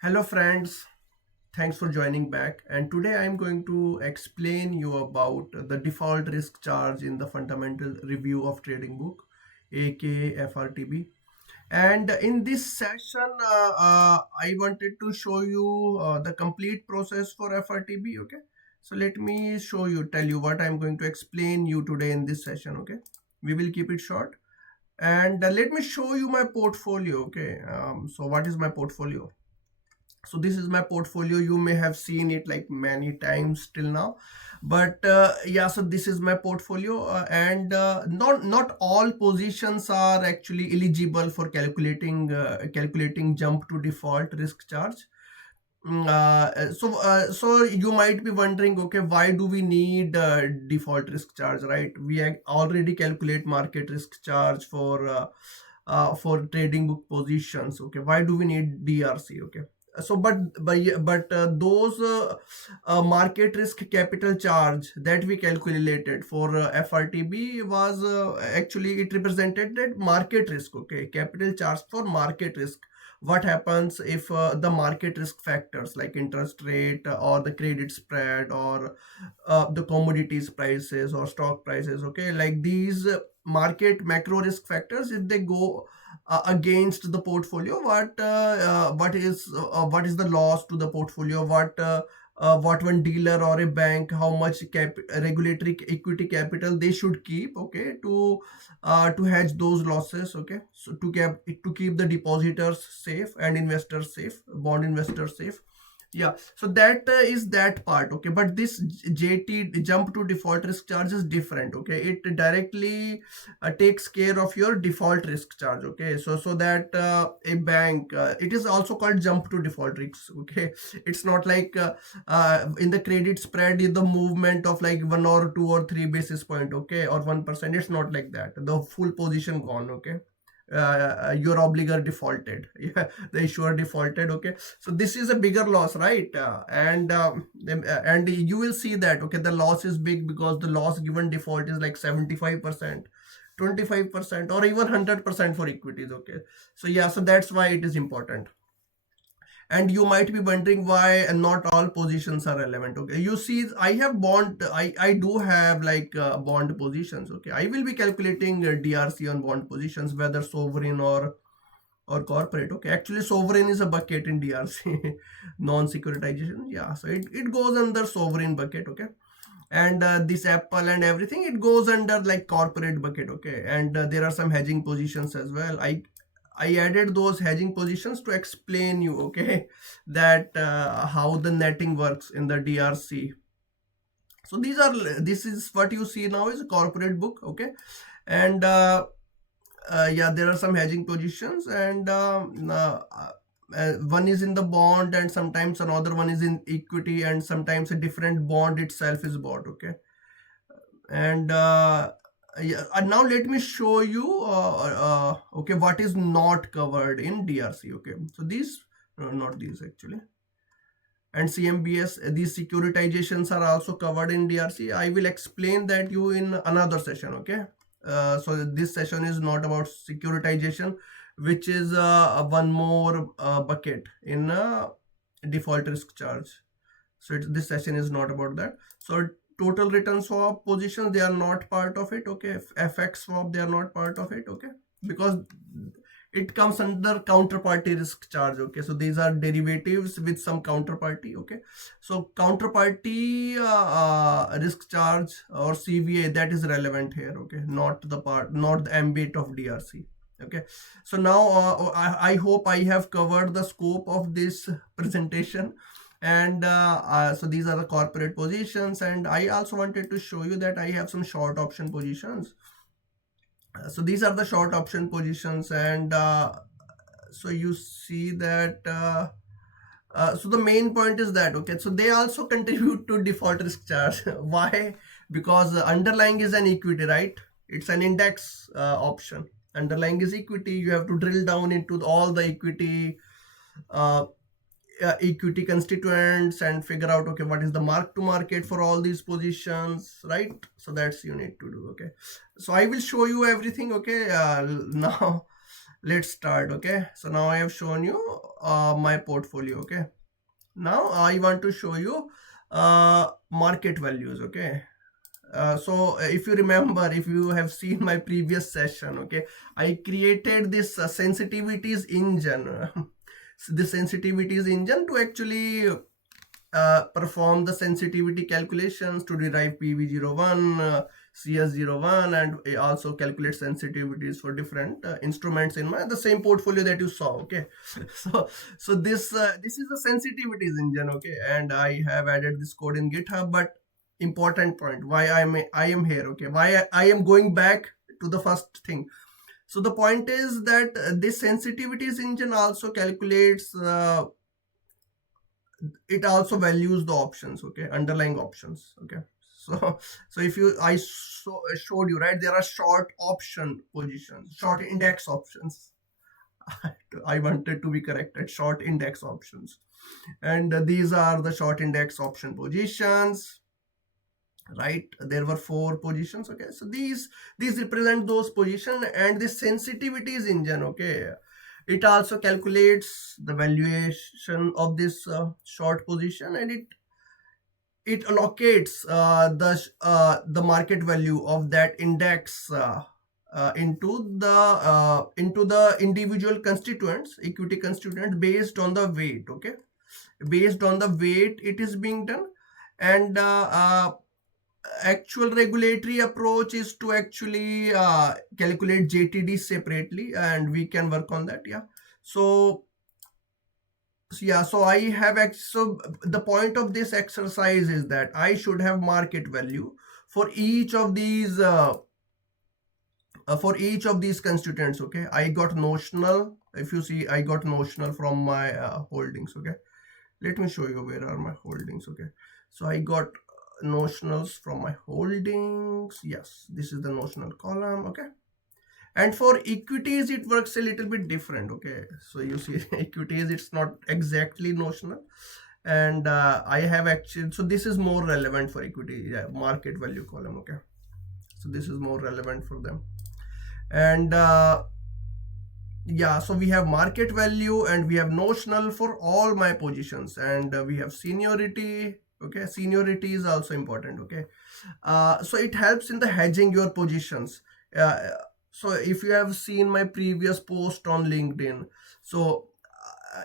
Hello friends, thanks for joining back. And today I'm going to explain you about the default risk charge in the fundamental review of trading book, aka FRTB. And in this session, I wanted to show you the complete process for FRTB. Okay, so let me tell you what I'm going to explain you today in this session. Okay, we will keep it short. And let me show you my portfolio. Okay, so what is my portfolio? So this is my portfolio. You may have seen it like many times till now, but yeah, so this is my portfolio, and not all positions are actually eligible for calculating jump to default risk charge. So you might be wondering, okay, why do we need default risk charge, right? Already calculate market risk charge for trading book positions. Okay, why do we need DRC? Okay, so but those market risk capital charge that we calculated for FRTB was actually it represented that market risk. Okay, capital charge for market risk. What happens if the market risk factors like interest rate or the credit spread or the commodities prices or stock prices, okay, like these market macro risk factors, if they go against the portfolio, what is the loss to the portfolio, what one dealer or a bank, how much regulatory equity capital they should keep, okay, to hedge those losses, okay, so to keep the depositors safe and investors safe, bond investors safe. Yeah, so that is that part, okay, but this JT, jump to default risk charge, is different, okay. It directly takes care of your default risk charge, okay. So that a bank, it is also called jump to default risk, okay. It's not like in the credit spread is the movement of like 1 or 2 or 3 basis point, okay, or 1%. It's not like that, the full position gone, okay. Your obligor defaulted. Yeah, the issuer defaulted, okay. So this is a bigger loss, right? And you will see that, okay, the loss is big because the loss given default is like 75%, 25%, or even 100% for equities, okay. So yeah, so that's why it is important. And you might be wondering why not all positions are relevant, okay. You see, I have bond, I do have like bond positions, okay. I will be calculating DRC on bond positions, whether sovereign or corporate, okay. Actually sovereign is a bucket in DRC, non-securitization, yeah, so it goes under sovereign bucket, okay. And this Apple and everything, it goes under like corporate bucket, okay. And there are some hedging positions as well. I added those hedging positions to explain you, okay, that how the netting works in the DRC. So this is what you see now is a corporate book, okay. And yeah, there are some hedging positions, and one is in the bond, and sometimes another one is in equity, and sometimes a different bond itself is bought, okay. And yeah, and now let me show you okay, what is not covered in DRC, okay. So these, not these actually, and CMBS, these securitizations are also covered in DRC. I will explain that you in another session, okay. So this session is not about securitization, which is one more bucket in default risk charge. So this session is not about that. So total return swap positions, they are not part of it, okay. FX swap, they are not part of it, okay, because it comes under counterparty risk charge, okay. So these are derivatives with some counterparty, okay. So counterparty risk charge or CVA, that is relevant here, okay, not the ambit of DRC, okay. So now I hope I have covered the scope of this presentation. And so these are the corporate positions, and I also wanted to show you that I have some short option positions. So these are the short option positions, and so you see that so the main point is that, okay, so they also contribute to default risk charge. Why? Because underlying is an equity, right? It's an index option. Underlying is equity. You have to drill down into all the uh, equity constituents and figure out, okay, what is the mark to market for all these positions, right? So that's you need to do, okay. So I will show you everything, okay. Now let's start. Okay, so now I have shown you my portfolio. Okay, now I want to show you market values. Okay, so if you remember, if you have seen my previous session, okay, I created this sensitivities engine. The sensitivities engine to actually perform the sensitivity calculations to derive PV01, CS01, and also calculate sensitivities for different instruments in the same portfolio that you saw. Okay, so this is a sensitivities engine. Okay, and I have added this code in GitHub. But important point, why I am here. Okay, why I am going back to the first thing. So the point is that this sensitivities engine also calculates. It also values the options, okay, underlying options. Okay, so if you showed you, right, there are short option positions, short index options. I wanted to be corrected, short index options. And these are the short index option positions, right? There were 4 positions. Okay, so these represent those positions. And the sensitivities engine, okay, it also calculates the valuation of this short position, and it allocates the market value of that index into the individual constituents, equity constituents, based on the weight. Okay, based on the weight it is being done. And actual regulatory approach is to actually calculate JTD separately, and we can work on that. Yeah, so yeah, so I have so the point of this exercise is that I should have market value for each of these constituents. Okay, I got notional. If you see, I got notional from my holdings. Okay, let me show you where are my holdings. Okay, so I got notionals from my holdings. Yes, this is the notional column. Okay, and for equities it works a little bit different. Okay, so you see, equities, it's not exactly notional. And I have actually, so this is more relevant for equity, yeah, market value column. Okay, so this is more relevant for them. And yeah, so we have market value and we have notional for all my positions. And we have seniority. Okay, seniority is also important. Okay, so it helps in the hedging your positions. So if you have seen my previous post on LinkedIn, so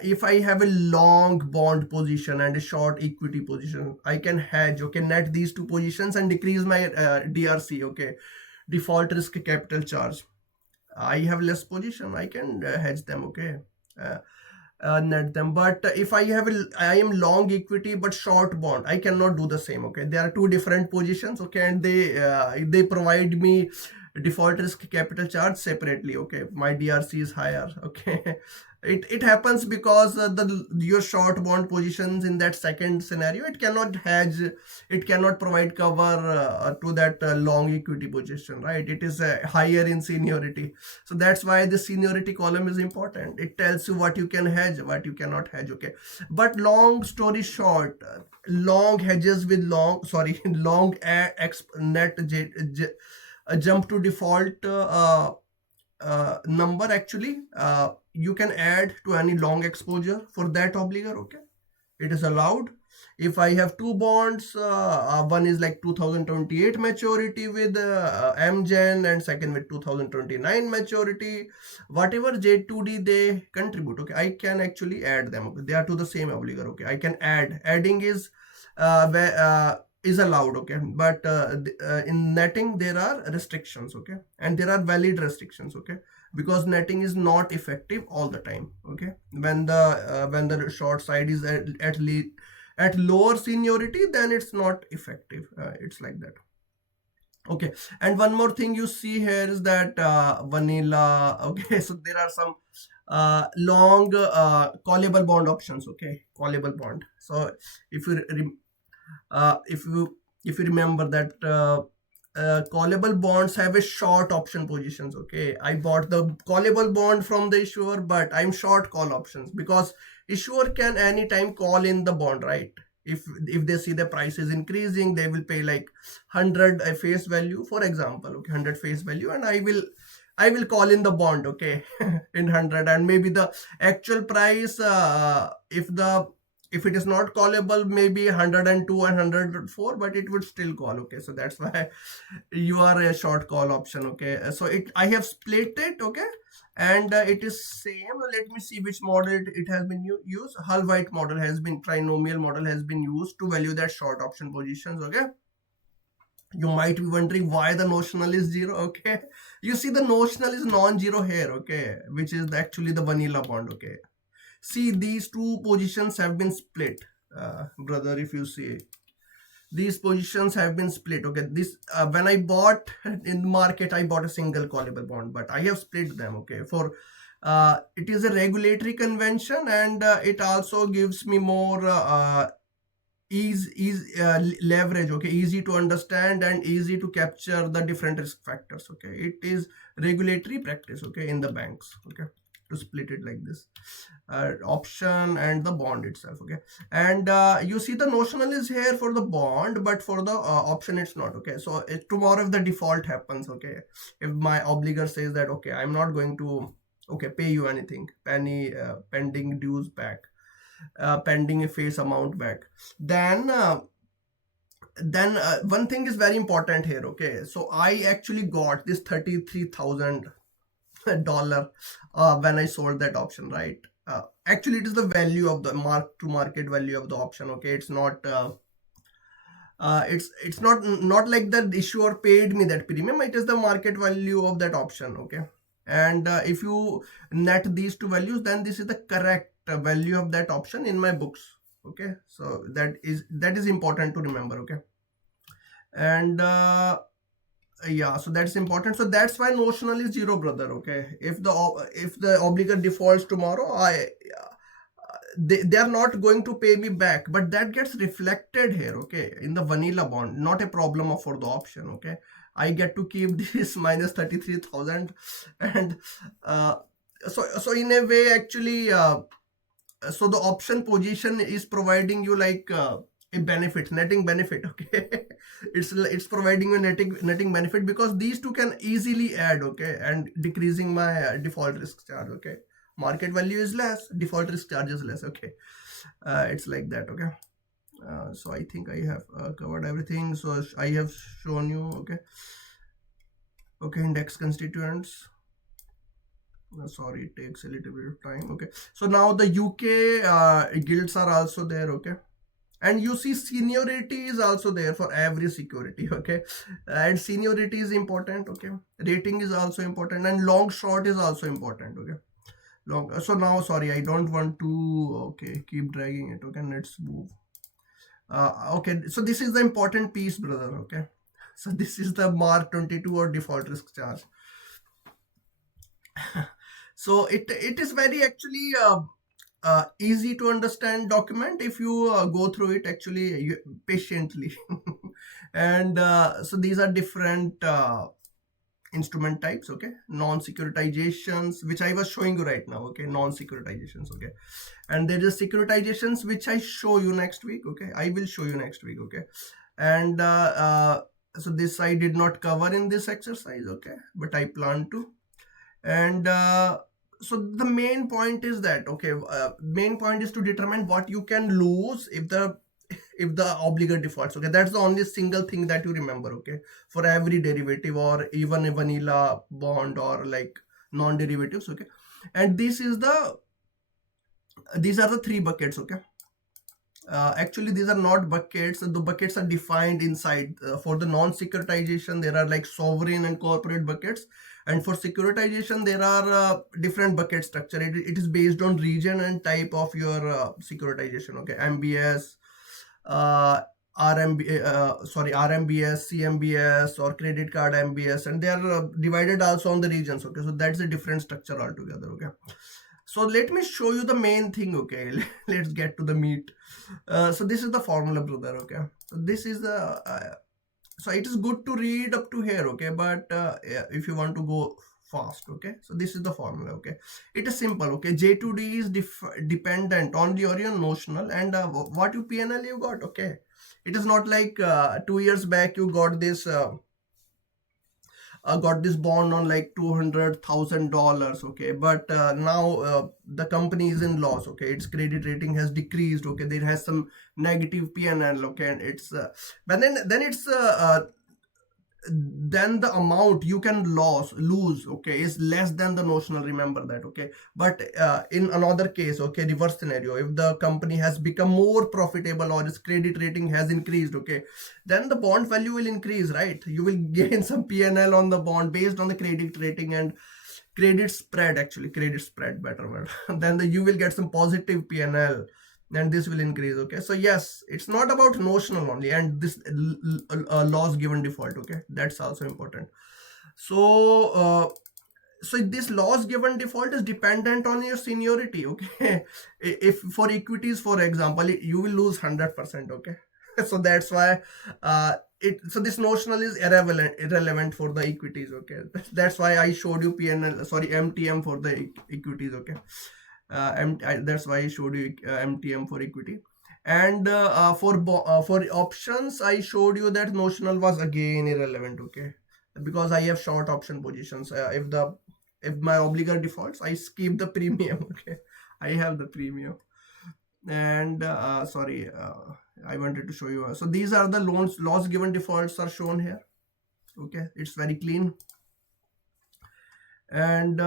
if I have a long bond position and a short equity position, I can hedge, okay, net these two positions and decrease my DRC, okay, default risk capital charge. I have less position, I can hedge them. Okay, uh, net them. But if I am long equity but short bond, I cannot do the same. Okay, there are two different positions. Okay, and they provide me default risk capital charge separately. Okay, my DRC is higher. Okay, it happens because your short bond positions in that second scenario, it cannot hedge, it cannot provide cover to that long equity position, right? It is higher in seniority. So that's why the seniority column is important. It tells you what you can hedge, what you cannot hedge. Okay, but long story short, long hedges with long, sorry, long net jump to default number. Actually, you can add to any long exposure for that obligor. Okay, it is allowed. If I have two bonds, one is like 2028 maturity with MGen, and second with 2029 maturity, whatever J2D they contribute, okay, I can actually add them. Okay, they are to the same obligor. Okay, I can adding is allowed. Okay, but in netting there are restrictions. Okay, and there are valid restrictions. Okay, because netting is not effective all the time. Okay, when the short side is at lower seniority, then it's not effective. It's like that. Okay, and one more thing you see here is that vanilla. Okay, so there are some long callable bond options. Okay, callable bond. So if you uh, if you if you remember that callable bonds have a short option positions. Okay, I bought the callable bond from the issuer, but I'm short call options because issuer can anytime call in the bond, right? If they see the price is increasing, they will pay like 100 a face value, for example. Okay, 100 face value, and I will I will call in the bond, okay, in 100, and maybe the actual price, if it is not callable, maybe 102 and 104, but it would still call, okay. So that's why you are a short call option, okay. So I have split it, okay, and it is same. Let me see which model it has been used. Hull White model has been, trinomial model has been used to value that short option positions, okay. You might be wondering why the notional is 0, okay. You see the notional is non-zero here, okay, which is actually the vanilla bond, okay. See, these two positions have been split, brother. If you see, these positions have been split, okay. This when I bought in the market, I bought a single callable bond, but I have split them, okay. For it is a regulatory convention, and it also gives me more leverage, okay, easy to understand and easy to capture the different risk factors, okay. It is regulatory practice, okay, in the banks, okay, to split it like this, option and the bond itself, okay. And you see the notional is here for the bond, but for the option it's not, okay. So tomorrow if the default happens, okay, if my obligor says that, okay, I'm not going to, okay, pay you anything, pending dues back, pending a face amount back, then one thing is very important here, okay. So I actually got this $33,000 when I sold that option, right. Actually it is the value of the mark to market value of the option, okay. It's not it's not like the issuer paid me that premium. It is the market value of that option, okay. And if you net these two values, then this is the correct value of that option in my books, okay. So that is important to remember, okay. And yeah, so that's important. So that's why notional is 0, brother, okay. If the obligor defaults tomorrow, they are not going to pay me back, but that gets reflected here, okay, in the vanilla bond. Not a problem for the option, okay. I get to keep this minus 33,000, and so in a way, actually, so the option position is providing you like a benefit, netting benefit, okay. It's providing you netting benefit, because these two can easily add, okay, and decreasing my default risk charge, okay. Market value is less, default risk charge is less, okay. It's like that, okay. So I think I have covered everything. So I have shown you, okay, index constituents. Sorry, it takes a little bit of time, okay. So now the UK guilds are also there, okay. And you see seniority is also there for every security, okay. And seniority is important, okay. Rating is also important, and long short is also important, okay. So now, sorry, I don't want to, okay, keep dragging it, okay. Let's move. Okay, so this is the important piece, brother, okay. So this is the Mark 22 or default risk charge. So it is very actually easy to understand document if you go through it actually patiently. And so these are different instrument types, okay. Non-securitizations, which I was showing you right now, okay. Non-securitizations, okay. And there is securitizations, which I show you next week, okay. I will show you next week, okay. And so this I did not cover in this exercise, okay, but I plan to. And so the main point is that, okay, main point is to determine what you can lose if the obligor defaults, okay. That's the only single thing that you remember, okay, for every derivative or even a vanilla bond or like non-derivatives, okay. And these are the 3 buckets, okay. Actually these are not buckets. The buckets are defined inside. For the non-securitization, there are like sovereign and corporate buckets, and for securitization there are different bucket structure. It is based on region and type of your securitization, okay. MBS, RMBS, CMBS, or credit card MBS, and they are divided also on the regions, okay. So that's a different structure altogether, okay. So let me show you the main thing, okay. Let's get to the meat. So this is the formula, brother, okay. So this is the so it is good to read up to here, okay, but if you want to go fast, okay, so this is the formula, okay. It is simple, okay. J2D is dependent on your notional and what you PNL you got, okay. It is not like 2 years back you got this got this bond on like $200,000, okay, but now the company is in loss, okay, its credit rating has decreased, okay, there has some negative P&L, okay, and it's but then it's then the amount you can lose, okay, is less than the notional, remember that, okay. But in another case, okay, reverse scenario, if the company has become more profitable or its credit rating has increased, okay, then the bond value will increase, right? You will gain some P&L on the bond based on the credit rating and credit spread, actually credit spread, better word. Then you will get some positive P&L, and this will increase, okay. So yes, it's not about notional only, and this loss given default, okay, that's also important. So so this loss given default is dependent on your seniority, okay. If for equities, for example, you will lose 100%, okay. So that's why so this notional is irrelevant for the equities, okay. That's why I showed you PNL, sorry, MTM for the equities, okay. That's why I showed you MTM for equity. And for options, I showed you that notional was again irrelevant, okay, because I have short option positions. If my obligor defaults, I skip the premium, okay. I have the premium. And sorry, I wanted to show you. So these are the loss given defaults are shown here, okay. It's very clean. And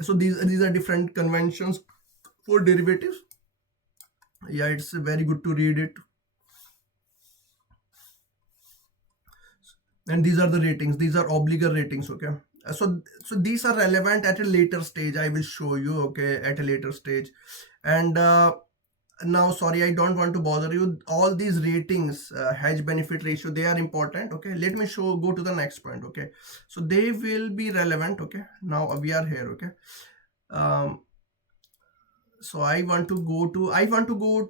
so these are different conventions for derivatives. Yeah, it's very good to read it. And these are the ratings, these are obligor ratings, okay. So these are relevant at a later stage, I will show you, okay, at a later stage. And now, sorry, I don't want to bother you. All these ratings, hedge benefit ratio, they are important, okay. Let me go to the next point, okay. So they will be relevant, okay. Now we are here, okay. So I want to go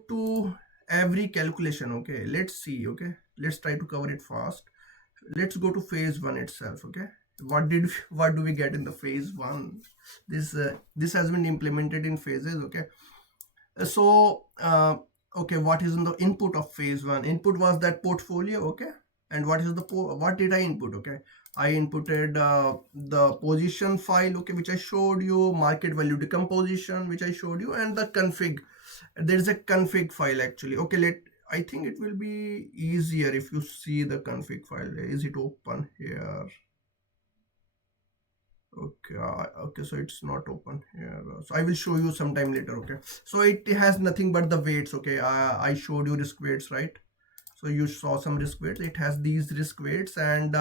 to every calculation, okay. Let's see, okay, let's try to cover it fast. Let's go to phase 1 itself, okay. What do we get in the phase 1? This has been implemented in phases, okay. So okay, what is in the input of phase 1? Input was that portfolio, okay. And what did I input, okay? I inputted the position file, okay, which I showed you, market value decomposition, which I showed you, and the config. There is a config file, actually, okay. I think it will be easier if you see the config file. Is it open here? Okay, okay, so it's not open here. So I will show you sometime later, okay. So it has nothing but the weights, okay. I showed you risk weights, right? So you saw some risk weights. It has these risk weights and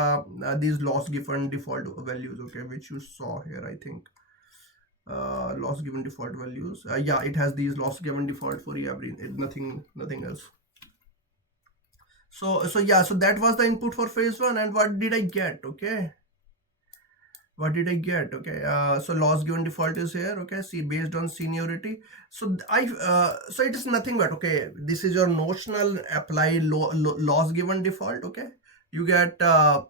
these loss given default values, okay, which you saw here, I think. Loss given default values. Yeah, it has these loss given default for every nothing else. So yeah, so that was the input for phase 1. And what did I get, okay? What did I get, okay? So loss given default is here, okay. See, based on seniority. So so it is nothing but, okay, this is your notional apply loss given default, okay. You get so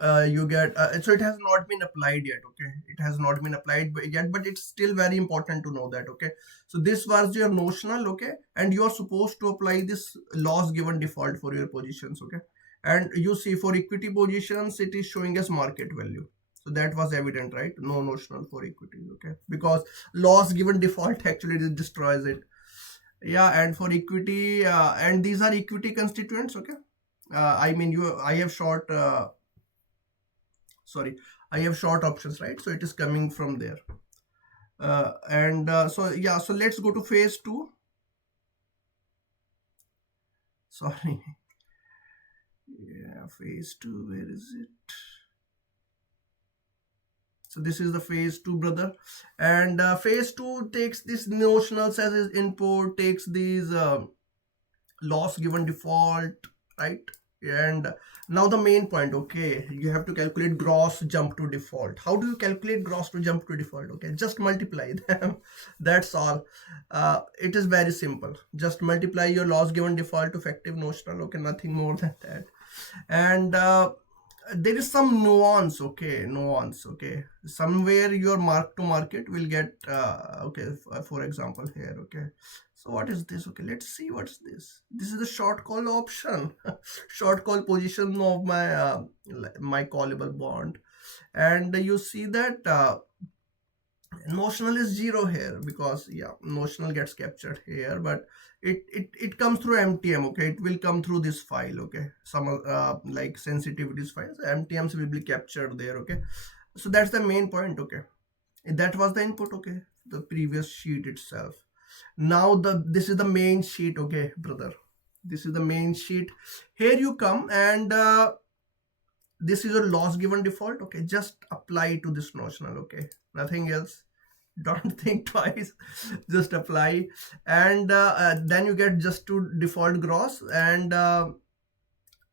it has not been applied yet, okay. It has not been applied yet, but it's still very important to know that, okay. So this was your notional, okay, and you are supposed to apply this loss given default for your positions, okay. And you see, for equity positions, it is showing as market value. So that was evident, right? No notional for equity, okay, because loss given default actually destroys it. Yeah, and for equity, and these are equity constituents, okay. I mean, I have short sorry, I have short options, right? So it is coming from there. And so yeah, so let's go to phase 2. Sorry. Yeah, phase 2, where is it? So this is the phase 2, brother. And phase 2 takes this notionals as its input, takes these loss given default, right? And now the main point, okay, you have to calculate gross jump to default. How do you calculate gross to jump to default? Okay, just multiply them. That's all. It is very simple. Just multiply your loss given default to effective notional, okay, nothing more than that. And there is some nuance, okay, nuance, okay. Somewhere your mark to market will get okay, for example here, okay. So what is this? Okay, let's see what's this. This is the short call option, short call position of my callable bond, and you see that notional is zero here because yeah, notional gets captured here, but it comes through MTM, okay. It will come through this file, okay. Some like sensitivities files, MTMs will be captured there, okay. So that's the main point, okay. That was the input, okay, the previous sheet itself. Now this is the main sheet, okay brother. This is the main sheet. Here you come and this is a loss given default, okay. Just apply to this notional, okay, nothing else. Don't think twice, just apply. And then you get just to default gross, and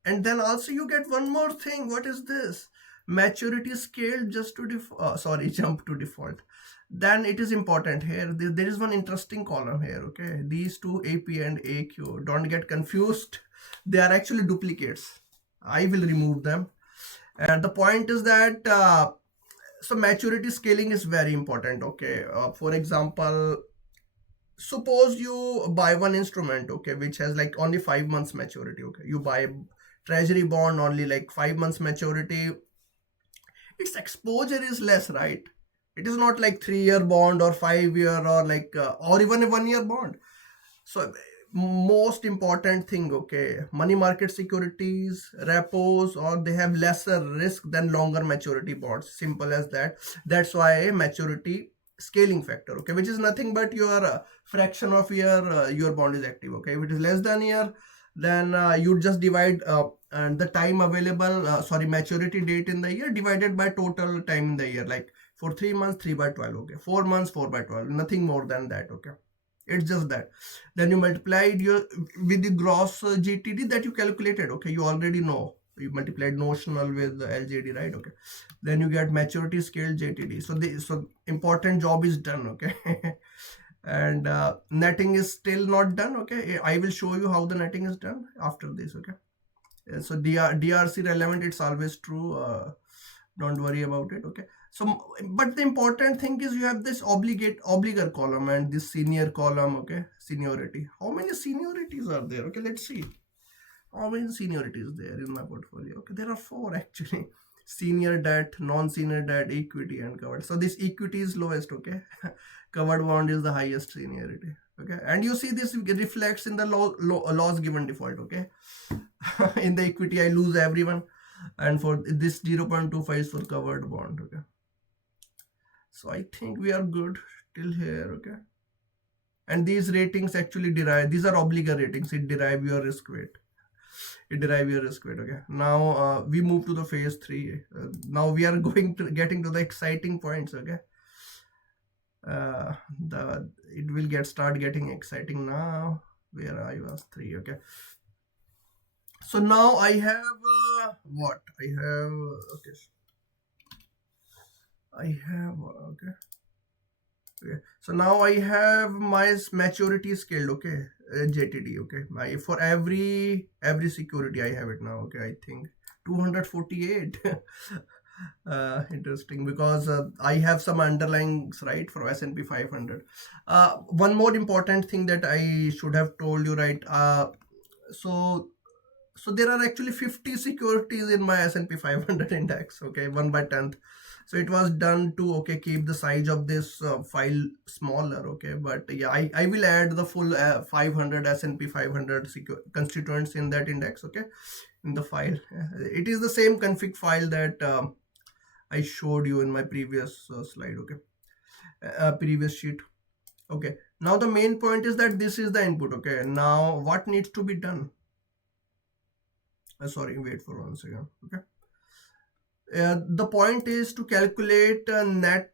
then also you get one more thing. What is this? Maturity scale just to sorry, jump to default. Then it is important here, there is one interesting column here, okay. These two, AP and AQ, don't get confused, they are actually duplicates. I will remove them. And the point is that so maturity scaling is very important, okay. For example, suppose you buy one instrument, okay, which has like only 5 months maturity, okay. You buy treasury bond only like 5 months maturity, its exposure is less, right? It is not like 3-year bond or 5-year or like or even a 1-year bond. So most important thing, okay, money market securities, repos, or they have lesser risk than longer maturity bonds, simple as that. That's why maturity scaling factor, okay, which is nothing but your fraction of your bond is active, okay. If it is less than a year, then you just divide and the time available, sorry, maturity date in the year divided by total time in the year, like for 3 months 3 by 12, okay, 4 months 4 by 12, nothing more than that, okay. It's just that. Then you multiplied your with the gross GTD that you calculated, okay. You already know, you multiplied notional with the LGD, right, okay. Then you get maturity scale JTD. So important job is done, okay. And netting is still not done, okay. I will show you how the netting is done after this, okay. So DRC relevant, it's always true, don't worry about it, okay. So but the important thing is you have this obligor column and this senior column, okay, seniority. How many seniorities are there? Okay, let's see how many seniorities there in my portfolio. Okay, there are 4 actually. Senior debt, non-senior debt, equity, and covered. So this equity is lowest, okay. Covered bond is the highest seniority, okay. And you see this reflects in the loss given default, okay. In the equity I lose everyone, and for this 0.25 is for covered bond, okay. So I think we are good till here, okay. And these ratings actually derive, these are obligor ratings, it derive your risk weight, okay. Now we move to the phase 3. Now we are getting to the exciting points, okay. It will start getting exciting now, where I was 3, okay. So now I have what I have, okay. Okay. So now I have my maturity scaled, okay, JTD, okay. For every security I have it now, okay. I think 248. Interesting, because I have some underlyings, right, for S&P 500. One more important thing that I should have told you, right. So there are actually 50 securities in my S&P 500 index, okay, 1/10th. So it was done to, okay, keep the size of this file smaller, okay. But yeah, I will add the full 500 S&P 500 constituents in that index, okay, in the file. It is the same config file that I showed you in my previous slide, okay, previous sheet, okay. Now the main point is that this is the input, okay. Now what needs to be done? Sorry, wait for 1 second, okay. The point is to calculate net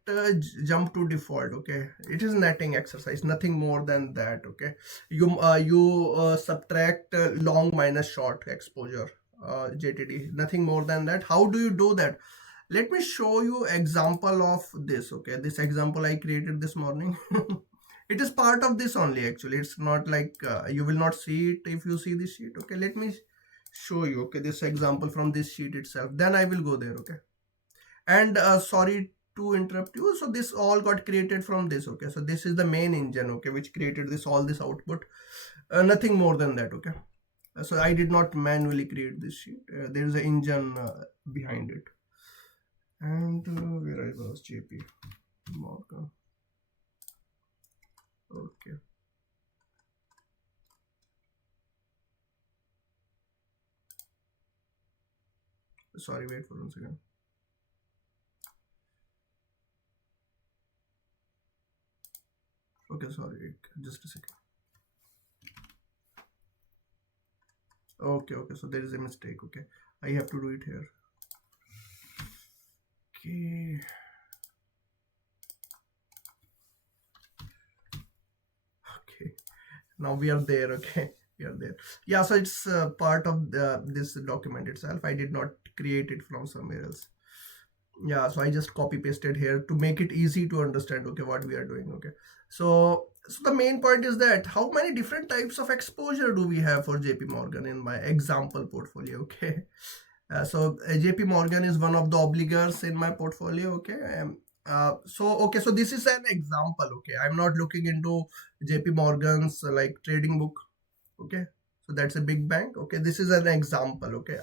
jump to default, okay. It is netting exercise, nothing more than that, okay. You subtract long minus short exposure, JTD, nothing more than that. How do you do that? Let me show you example of this, okay. This example I created this morning. It is part of this only, actually. It's not like you will not see it if you see this sheet, okay. Let me show you, okay, this example from this sheet itself, then I will go there, okay. And sorry to interrupt you, so this all got created from this, okay. So this is the main engine, okay, which created this all this output, nothing more than that, okay. So I did not manually create this sheet, there is an engine behind it. And where I was, JP Morgan, okay. Sorry, wait for 1 second. Okay, sorry, just a second. Okay, so there is a mistake, okay. I have to do it here. Okay. Okay, now we are there, okay. We are there. Yeah, so it's part of this document itself. I did not create it from somewhere else. Yeah, so I just copy pasted here to make it easy to understand, okay, what we are doing, okay. So the main point is that how many different types of exposure do we have for JP Morgan in my example portfolio, okay. So JP Morgan is one of the obligors in my portfolio, okay. So this is an example, okay. I'm not looking into JP Morgan's like trading book, okay. So that's a big bank, okay. This is an example, okay.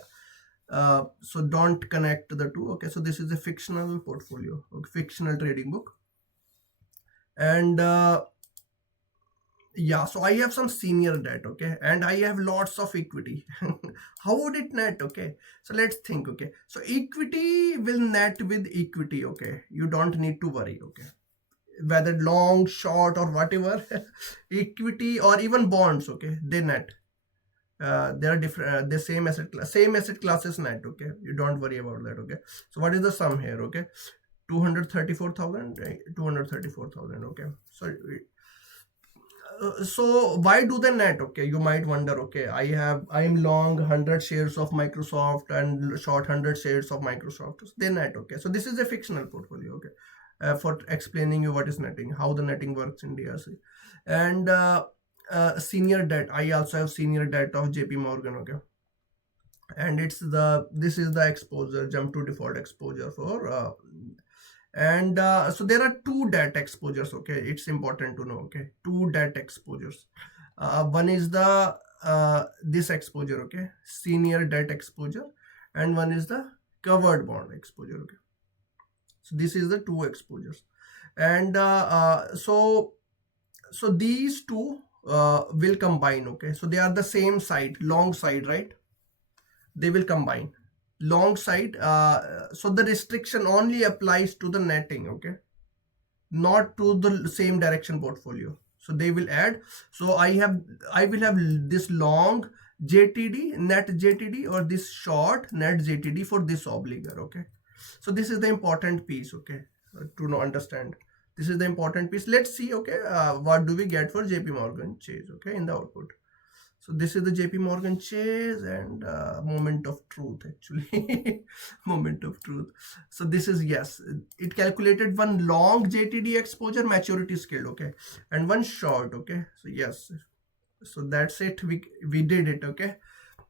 So don't connect the two, okay. So this is a fictional portfolio, okay, fictional trading book. And yeah, so I have some senior debt, okay, and I have lots of equity. How would it net, okay? So let's think, okay. So equity will net with equity, okay. You don't need to worry, okay, whether long, short, or whatever. Equity or even bonds, okay, they net. They are different, the same asset classes net, okay. You don't worry about that, okay. So what is the sum here, okay? 234,000, 234,000, okay. So why do they net, okay? You might wonder, okay, I am long 100 shares of Microsoft and short 100 shares of Microsoft. So they net, okay. So this is a fictional portfolio, okay, for explaining you what is netting, how the netting works in DRC. And senior debt, I also have senior debt of JP Morgan, okay. And this is the exposure, jump to default exposure for and so there are two debt exposures, okay. It's important to know, okay, two debt exposures. One is the this exposure, okay, senior debt exposure, and one is the covered bond exposure, okay. So this is the two exposures. And so these two will combine, okay. So they are the same side, long side, right? They will combine long side. So the restriction only applies to the netting, okay, not to the same direction portfolio. So they will add. So I will have this long JTD, net JTD, or this short net JTD for this obligor, okay. So this is the important piece, okay, to know, understand. This is the important piece. Let's see, okay, what do we get for JP Morgan Chase, okay, in the output. So this is the JP Morgan Chase, and moment of truth, actually. Moment of truth. So this is, yes, it calculated one long JTD exposure maturity scale, okay, and one short, okay. So yes, so that's it. We did it, okay.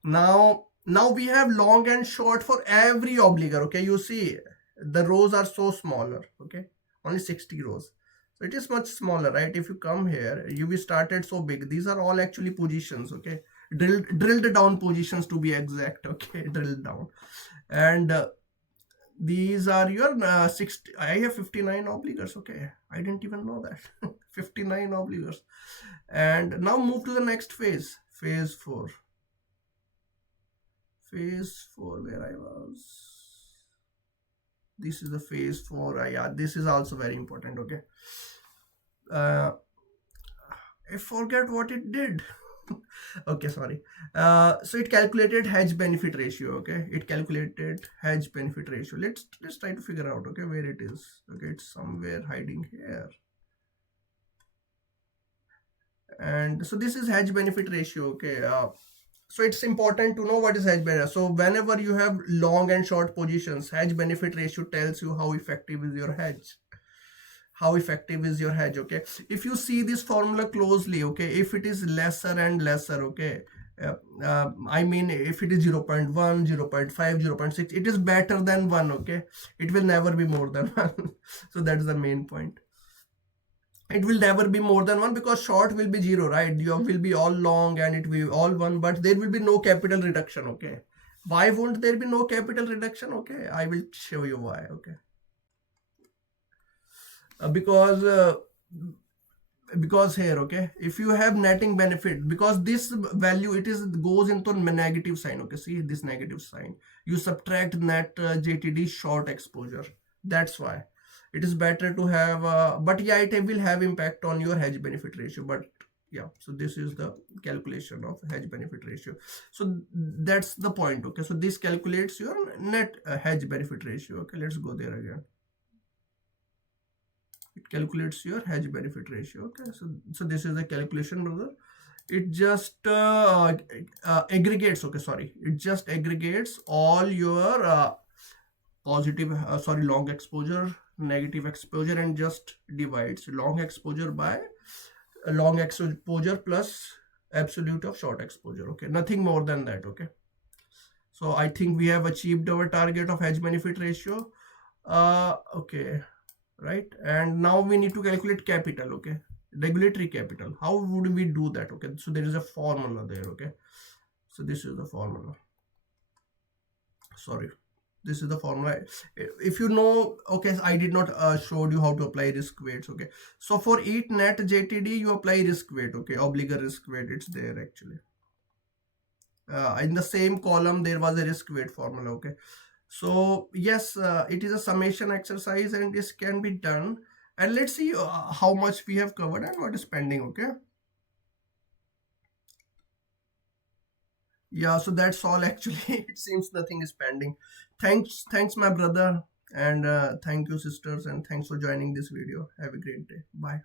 Now we have long and short for every obligor, okay. You see the rows are so smaller, okay, only 60 rows. So it is much smaller, right? If you come here, we started so big. These are all actually positions, okay, drilled down positions to be exact, okay. Drilled down. And these are your 60. I have 59 obligors, okay. I didn't even know that. 59 obligors. And now move to the next phase, phase 4. Phase 4, where I was. This is the phase 4. Yeah, this is also very important, okay. I forget what it did. Okay, sorry. So it calculated hedge benefit ratio, okay. It calculated hedge benefit ratio. Let's try to figure out, okay, where it is. Okay, it's somewhere hiding here. And so this is hedge benefit ratio, okay. So it's important to know what is hedge benefit. So whenever you have long and short positions, hedge benefit ratio tells you how effective is your hedge. How effective is your hedge, okay. If you see this formula closely, okay, if it is lesser and lesser, okay, I mean, if it is 0.1, 0.5, 0.6, it is better than 1, okay? It will never be more than 1. So that's the main point. It will never be more than 1 because short will be 0, right? You will be all long and it will be all 1, but there will be no capital reduction, okay? Why won't there be no capital reduction? Okay, I will show you why, okay? Because because here, okay, if you have netting benefit, because this value, it is goes into negative sign, okay? See this negative sign, you subtract net JTD short exposure. That's why it is better to have but yeah, it will have impact on your hedge benefit ratio, but yeah, so this is the calculation of hedge benefit ratio. So that's the point, okay? So this calculates your net hedge benefit ratio, okay? Let's go there again. It calculates your hedge benefit ratio, okay? So this is the calculation, brother. It just aggregates, okay, sorry, it just aggregates all your positive sorry, long exposure, negative exposure, and just divides long exposure by long exposure plus absolute of short exposure, okay? Nothing more than that, okay? So I think we have achieved our target of hedge benefit ratio. Okay, right? And now we need to calculate capital, okay? Regulatory capital. How would we do that? Okay, so there is a formula there, okay? So this is the formula. Sorry, this is the formula. If you know, okay, I did not showed you how to apply risk weights, okay? So for each net JTD, you apply risk weight, okay? Obligor risk weight, it's there actually. In the same column, there was a risk weight formula, okay? So yes, it is a summation exercise and this can be done. And let's see how much we have covered and what is pending, okay? Yeah, so that's all actually. It seems nothing is pending. Thanks, my brother. And thank you, sisters. And thanks for joining this video. Have a great day. Bye.